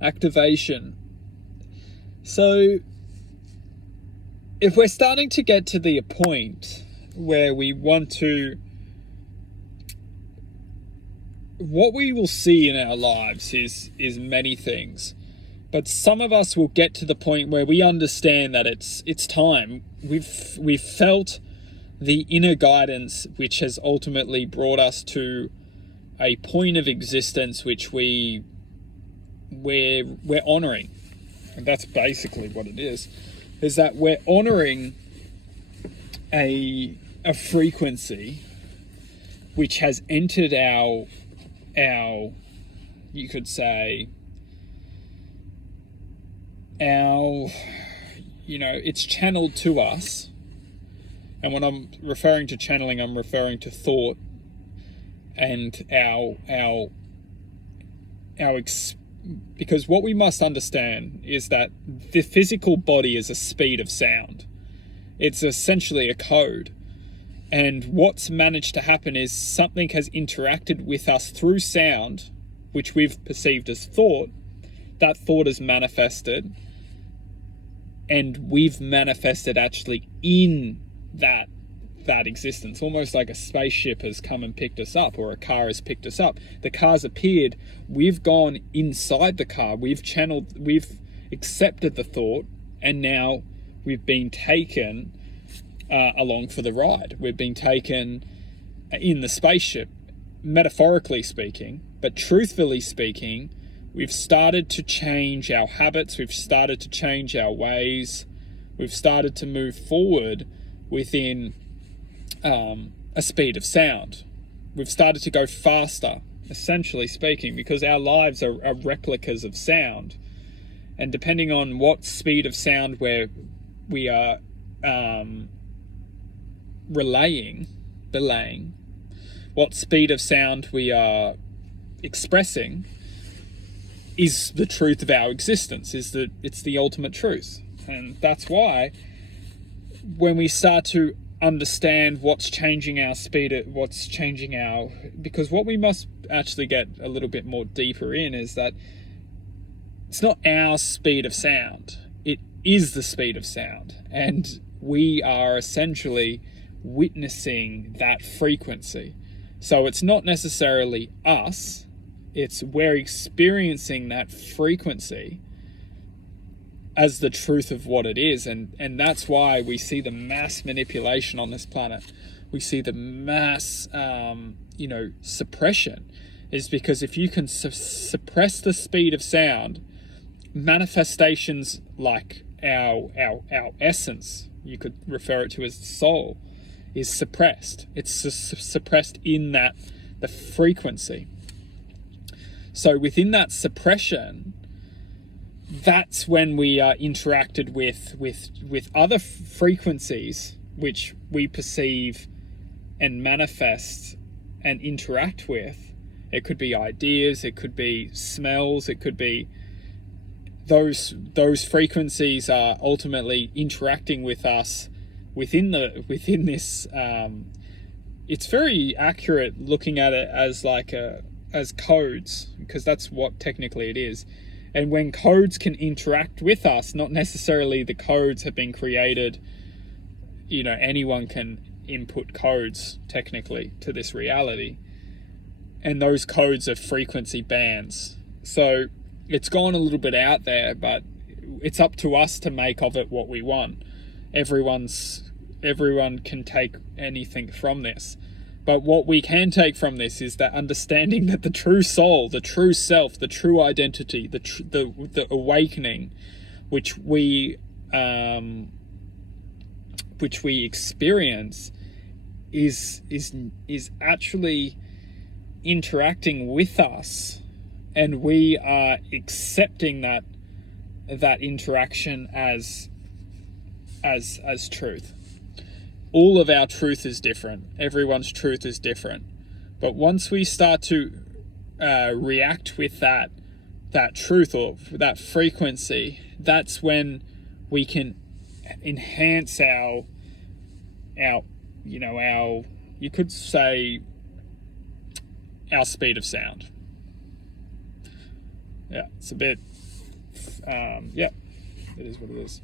activation. So if we're starting to get to the point where we want to, what we will see in our lives is many things, but some of us will get to the point where we understand that it's time. We've felt the inner guidance which has ultimately brought us to a point of existence which we're honoring. And that's basically what it is that we're honoring a frequency which has entered our you could say it's channeled to us. And when I'm referring to channeling, I'm referring to thought and because what we must understand is that the physical body is a speed of sound. It's essentially a code. And what's managed to happen is something has interacted with us through sound, which we've perceived as thought. That thought is manifested, and we've manifested actually in that existence, almost like a spaceship has come and picked us up, or a car has picked us up. The car's appeared, we've gone inside the car, we've accepted the thought, and now we've been taken along for the ride. We've been taken in the spaceship, metaphorically speaking, but truthfully speaking, we've started to change our habits, we've started to change our ways, we've started to move forward within a speed of sound. We've started to go faster, essentially speaking, because our lives are replicas of sound. And depending on what speed of sound we are belaying, what speed of sound we are expressing is the truth of our existence, it's the ultimate truth. And that's why when we start to understand what's changing our speed, because what we must actually get a little bit more deeper in is that it's not our speed of sound, it is the speed of sound, and we are essentially witnessing that frequency. So it's not necessarily us, we're experiencing that frequency as the truth of what it is. And that's why we see the mass manipulation on this planet. We see the mass, suppression, is because if you can suppress the speed of sound, manifestations like our essence, you could refer it to as the soul, is suppressed. It's suppressed in the frequency. So within that suppression, that's when we are interacted with other frequencies which we perceive and manifest and interact with. It could be ideas, it could be smells, it could be those frequencies are ultimately interacting with us within this. It's very accurate looking at it as codes, because that's what technically it is. And when codes can interact with us, not necessarily the codes have been created, anyone can input codes technically to this reality. And those codes are frequency bands. So it's gone a little bit out there, but it's up to us to make of it what we want. Everyone can take anything from this. But what we can take from this is that understanding that the true soul, the true self, the true identity, the awakening, which we experience, is actually interacting with us, and we are accepting that interaction as truth. All of our truth is different. Everyone's truth is different. But once we start to react with that truth or that frequency, that's when we can enhance our you could say our speed of sound. Yeah, it's a bit yeah, it is what it is.